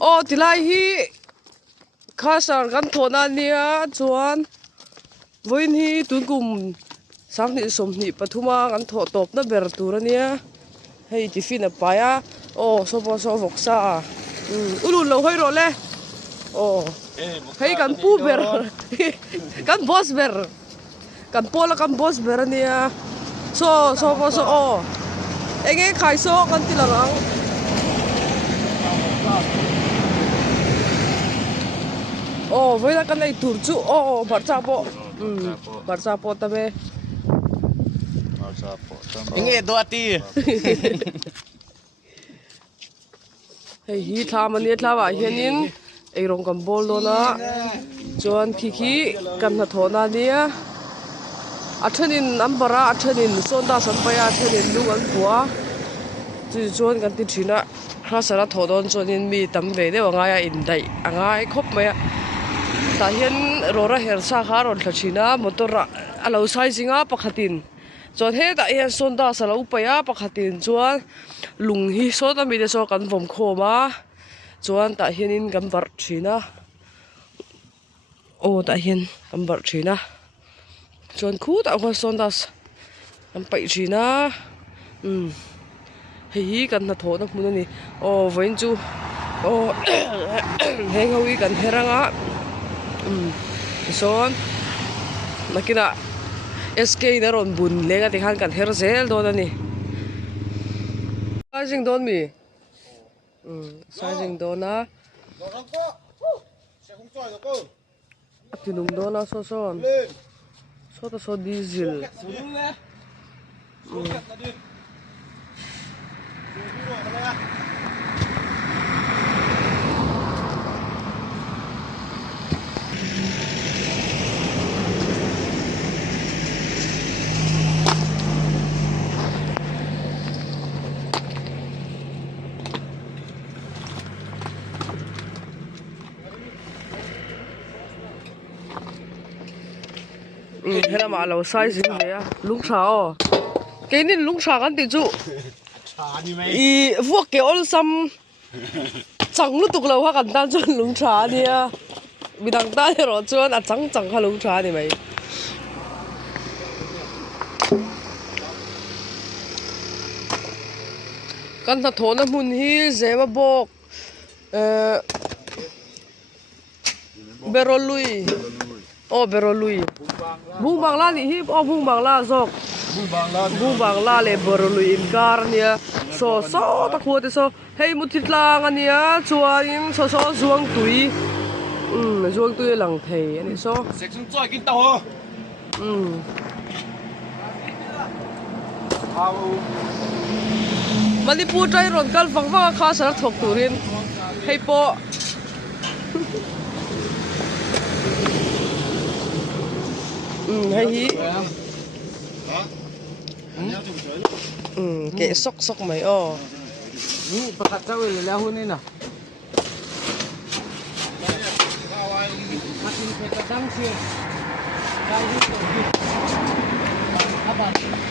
โอ้ทีไรฮีข้าสารกันโทนาเนี่ยจวนวันนี้ตุนกุมสังนิสมนิปทุมากันโทตบนั่นเบรตูระเนี่ยให้จิฟินไปอ่ะโอ้สปอสวกซ่าอุลุนเราให้รอเลยโอ้ให้กันปูเบรกันบอสเบรกันโปละกันบอสเบรเนี่ยโซปอสโอเอ็งขายโซกันทีละรังโอ้เวลากันไอ้ตูร์จูโอ้บาร์ซาโปบาร์ซาโปตะเบยังไงตัวตีเฮ้ยฮีทามันเนี่ยทาว่าเฮียนินไอ้รงกันบอลโลนะจวนขี้กันหัดโถนาเนี่ยอัศนินอัมบาระอัศนินส่วนตาสัมปยาอัศนินลูกอันผัวจีจวนกันติดชินะข้าสารโถดอนจวนนินมีตำเวได้ว่าง่ายอินได้ง่ายครบไหมแต่เห็นรถเฮลซ่าคารถทัชินะมอเตอร์เราใช้สิงห์ปกติจวนเฮแต่เห็นส่วนตาสารอุปยาปกติจวนลุงฮิโซตมีเดโซกันผมโคมาจวนแต่เห็นกันบัดชินะโอ้แต่เห็นกันบัดชินะจวนคู่แต่ว่าส่วนตากันไปชินะเฮ้ยกันนะโถนักมุนนี่โอ้เวนจูโอ้เฮงเอาอีกันเฮรังอ่ะส่วนนักกีฬา SK นรอนบุญเลี้ยงที่ขันกันเฮรเซลโดนนี่ใช่จริงโดนมีใช่จริงโดนนะที่นุ่มโดนนะส่วนตัวโซดีเซลเห็นมาเราใส่สิ่งเนี้ยลุงชาอ๋อแกนี่ลุงชากันติดจูอีพวกเกี่ยวซ้ำจังลุตุกเราว่ากันตั้งจนลุงชาเนี่ยมีดังตาเนี่ยรอจนอ่ะจังค่ะลุงชานี่ไหมกันถ้าโถน้ำมันฮีเซมาบอกเบโรลุยโอ้เบโรลุยบุ้งบางลานี่ฮิปโอ้บุ้งบางลาซอกบุ้งบางลาเลยเบโรลุยอินการเนี่ยโซตะขวดโซเฮ้ยมุทิตลางอันเนี่ยชวนโซจวงตุยจวงตุยหลังเทอันนี้โซเซ็กซ์จ่อยกินเต่ามันนี่พูดใจร้อนกันฟังว่าข้าสารถกตุรินให้โปให้ฮีเกะซอกไหมอ๋อประกาศเจ้าเลยแล้วหุ่นนี่น่ะมากินเป็ดกระดังเสียดังที่สุดอาบัติ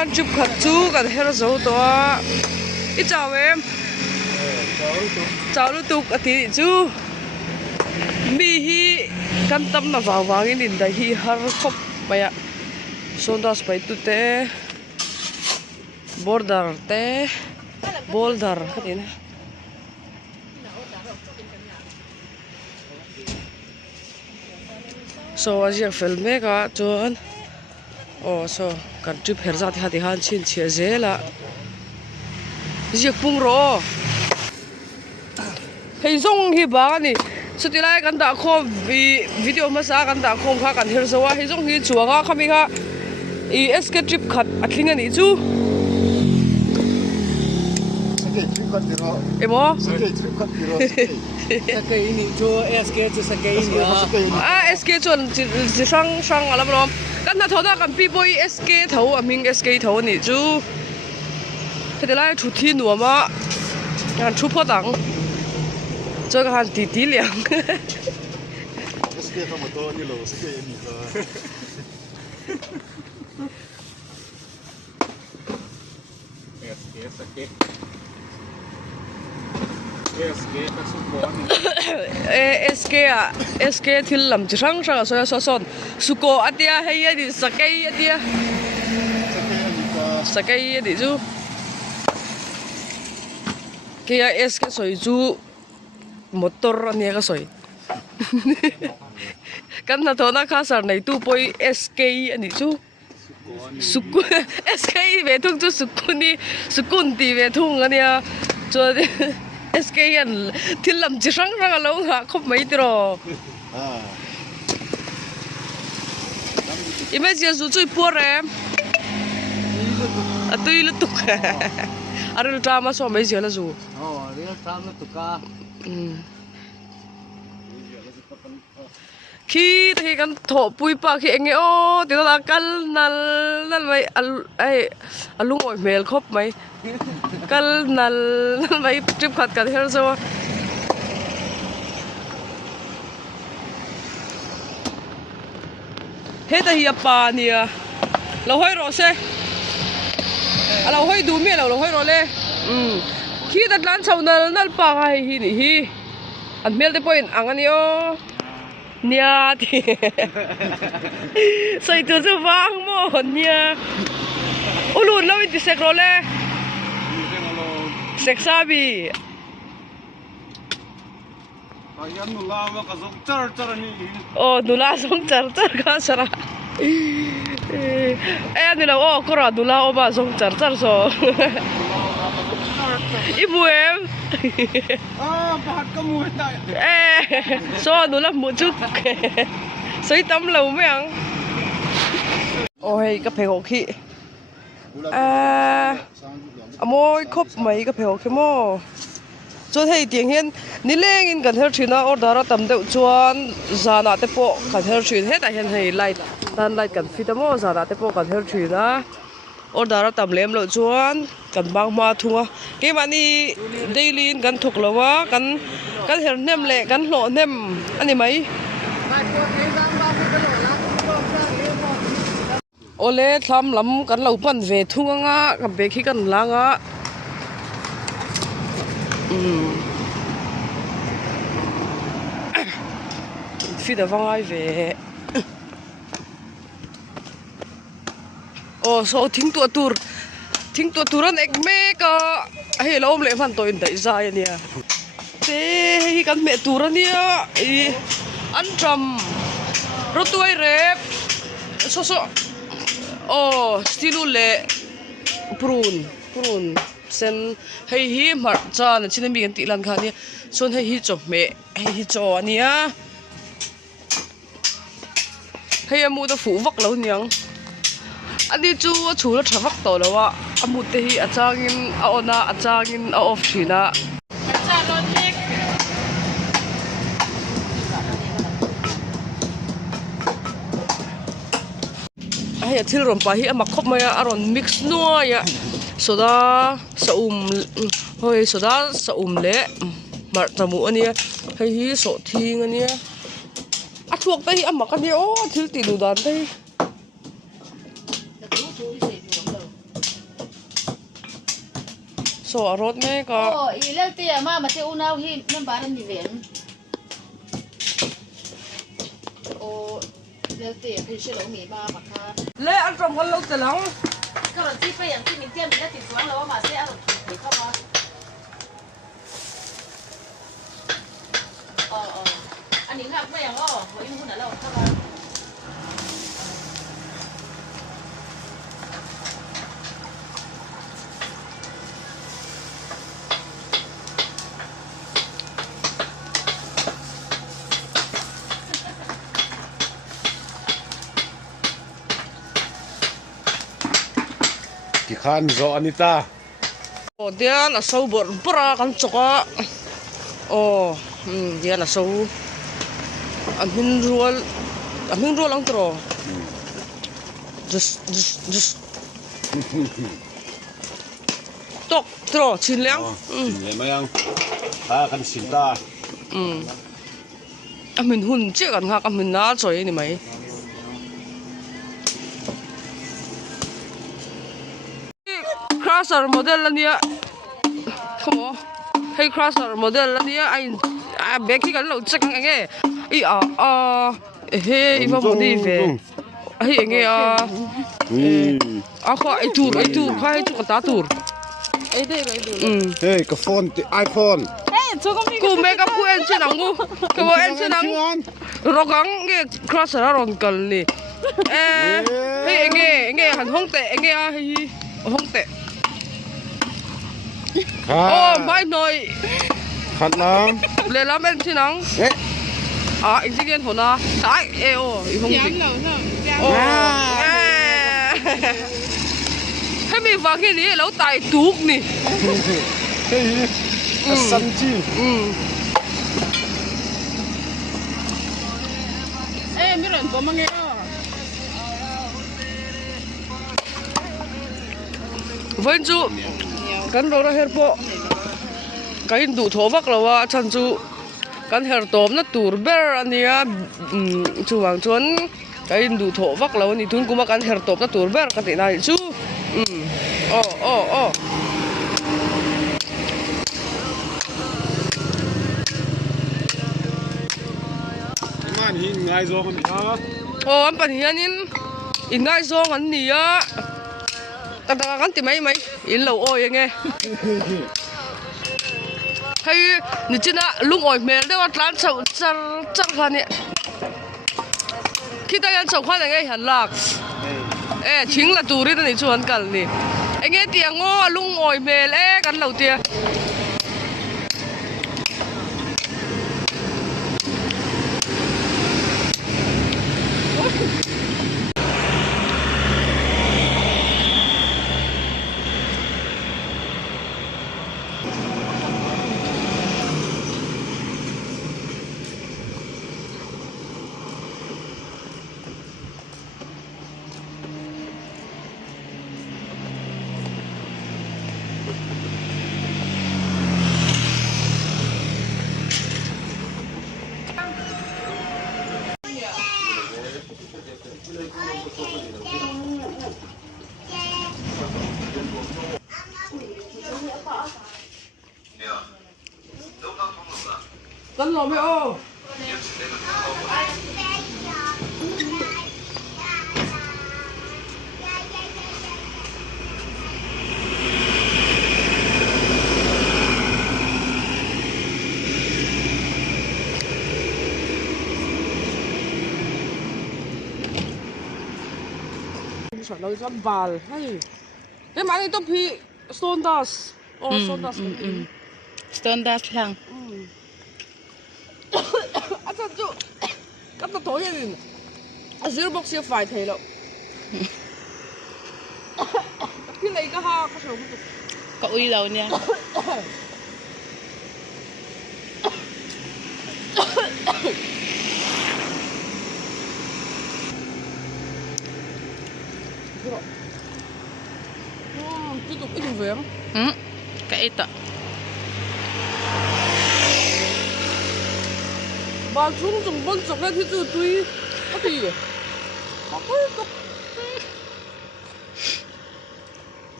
chuan chụp khát chú cần hết rồi to ít chào em chào lúc tục thì chú mi hi căn tâm là vào vàng in đây hi har khóc mày ạ sonda spy tu te border te boulder cái gì nè so aja film mega chuan so kan trip herza thì han chin chia zela ziak pung ro hei zong hi ba ni sutilai kan da kho video ma sa kan da khom kha kan her zawa hei zong hi chuanga khami kha sk trip khat atling ani chu emo Sakai ini jo SK tu sakai ini sk chon chi sang ala brom kan na thoda kan pi boy sk tho aming sk tho ni chu sutilai thu thi nu ma kan thu pho dang 这个还滴滴凉。SK 他们多一楼，SK 你的。SK 啊，SK 听lâm chỉ sang sang so so son, suko atia hay đi sakai atia. Sakai đi chú. Kia SK soi chú motor ania ka soi kan na thona khasar nei tu poi sk ani chu sukun sk ve thung chu sukuni sukun ti ve thung ania cho sk an thilam chi sang rang lo ha khop mai tro imagine zu chui pore atui lu tuk arul drama so mai zela zu real drama tu ka khi thì kan thọ pui pa khi anh ô thì ta kal nal nal mai ai alung oi mel khop mai kal nal mai trip khat ka her zo he ta hi pa ni lo hoi ro se lo hoi du mi lo hoi ro le khi ta lan chau nal pa hi ni hi an mel te point ang ani o nia thì xây từ từ vang mo nia ulu lâu đi sek rồi le sek sabi nula song char char ka sara ni la o kora nula o ba song char char so ibu em pahat kamu tak so nula mu chút sấy tấm lầu mấy ăn ôi cái phèo khí môi khóc mấy cái phèo khí mò cho thấy tiếng hiền ní lên in cần theo chuyện nó order tầm đậu chuan giờ nào tới bộ cần theo chuyện hết tại hiện hay lại tan lại cần phi tấm mò giờ nào tới bộ cần theo chuyện á order tầm lem lộ chuan cần băng hoa thua cái bạn đi daily cần thuộc lâu á cần theo nem lệ cần lộ nem anh em mấy ole tham lắm cần lâu bận về thua ngã gặp về khi cần lang á phi đã văng ai về so thính tua tour anh ek me ka hay là ôm lệ phản tội đẩy ra vậy nè thế hay căn mẹ tour anh nè ăn trầm rồi tôi rep so stilu le prun sen hay hi mar cha na chin mi kan ti lan kha ni son hay hi chok me hay hi cho ania hay amu da fu vak lo niang ani chu chu la thawak to lawa amu te hi achangin a ona achangin a off thina ai thil rom pa hi ama khop maya aron mix no ya soda hoi soda le mar tamu ania hei hi so thing ania a thuak te hi ama ka ni o thil ti du dan te so rốt mấy có ý leo tia mà chơi u nào hi nên bán anh gì vậy leo tia thì sẽ lẩu mì ba bạc ha lẽ ăn trong con lâu từ lắm cái rồi tí phảiอย่างที่mìnhเตรียมmình đãติดxuốngแล้วว่ามาเสียđểเข้ามาอันนี้ครับไม่อย่างก็หัวยุ่งหุ่นแล้วเข้ามากี่ขันโซอันนี้ตา ồ dia là sâu bột bra con chó ồ dia là sâu amin ruol lang tro just tok tro chin liang เลยไหมยังตากันสินตา amin hun che kan ha amin na choi ni mai crosser model ania không hay crosser model ania anh bé khi cái lẩu chắc anh nghe ý he iba mo đi về hay anh nghe khó ai tour khó ai tour ta tour ấy đây rồi đủ เฮ้ยกับโฟนไอโฟน cô mẹ các cô em chưa nắng cô cô bố em chưa nắng rồi gắng nghe crosser nó còn cần nè hay anh nghe hẳn hông tệ anh nghe hay hông tệ ค่ะ ô mai nói ขัดน้ เลยแล้วเป็นที่นัง ำเอ๊ะ anh chỉ kiến hồn à tại eo không gì ô hay mình vào cái này lâu tài tuốt nè เฮ้ยสันจี ê biết rồi có mang nghe với chú cắn đồ ra hết bộ cái đủ thổ vắc là wa chân chú cắn hết tôm nó tủr bер anh ya chú hoàng chuan cái đủ thổ vắc là anh tuân cũng cắn hết tôm nó tủr bер cái này chú ôมันหินไงโซกันดิฮะ ô anh bạn hiền in ngay zo anh nè ta cắn thì mấy in lâu ôi nghe hay như thế nào lúc ôi mẹ đấy bắt lăn sầu char khoan nè khi ta ăn sầu khoan này nghe hẳn lạc chính là tù đi ta này chuan cần nè anh nghe tiếng ngô lúc ôi mẹ lẽ cắn đầu tiên cắn lò mẹ ô sản nó rất vàng hay cái máy này tôi bị stone dust stone dust stone dust lang à thật chứ cắt tao tối lên zero box sẽ phải thế đâu cái này cái ha cái số có uy đâu nha tiếp tục ít về cái ít bà chúng dùng con chọc lên thì từ tuy có gì có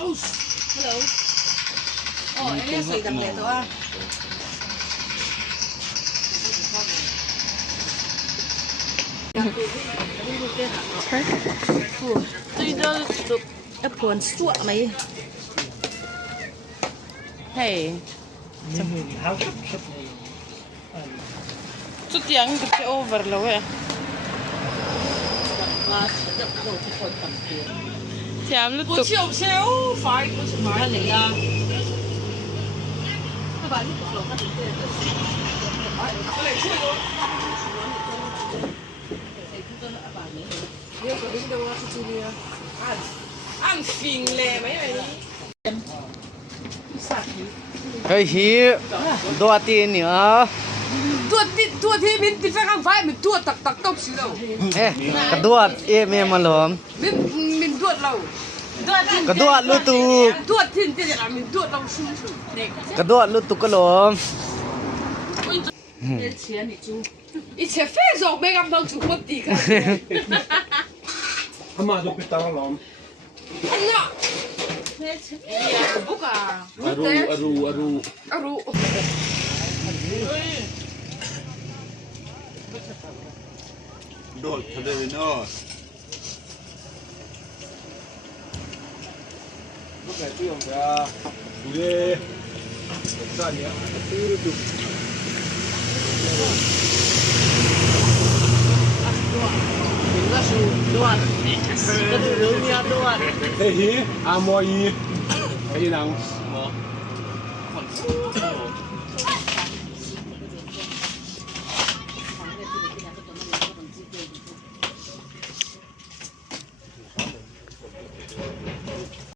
Hello. Ồ, em nghe sủi đằng lệ thôi à. 对着都一盘锁没？嘿， จุดยังจะโอเวอร์แล้วเว้ยแถมลูกตุก 快，不是快。看你啊。那把你手看你这个。按fin嘞，没有你。 เฮ้ยฮีตัวตีนเนี่ย ตัวที่มินติดไฟข้างไฟมินตัวตักตกสิเรา เอ๊ะกระดวดเอ๊ะเมียมาหลอม มินตัวเรา กระดวดลูกตูก ตัวที่เดี๋ยวมินตัวเราชุ่มเด็ก กระดวดลูกตุกกระหลอม 这钱你租。以前非常没咁多做乜啲嘅。他妈就被当了。不噶，阿如，阿如，โดดทะเลเนาะลูกไก่ที่ของเราดูดิด้านนี้ตื้อดู เฮ้ยฮีอามอยีไอ้นัง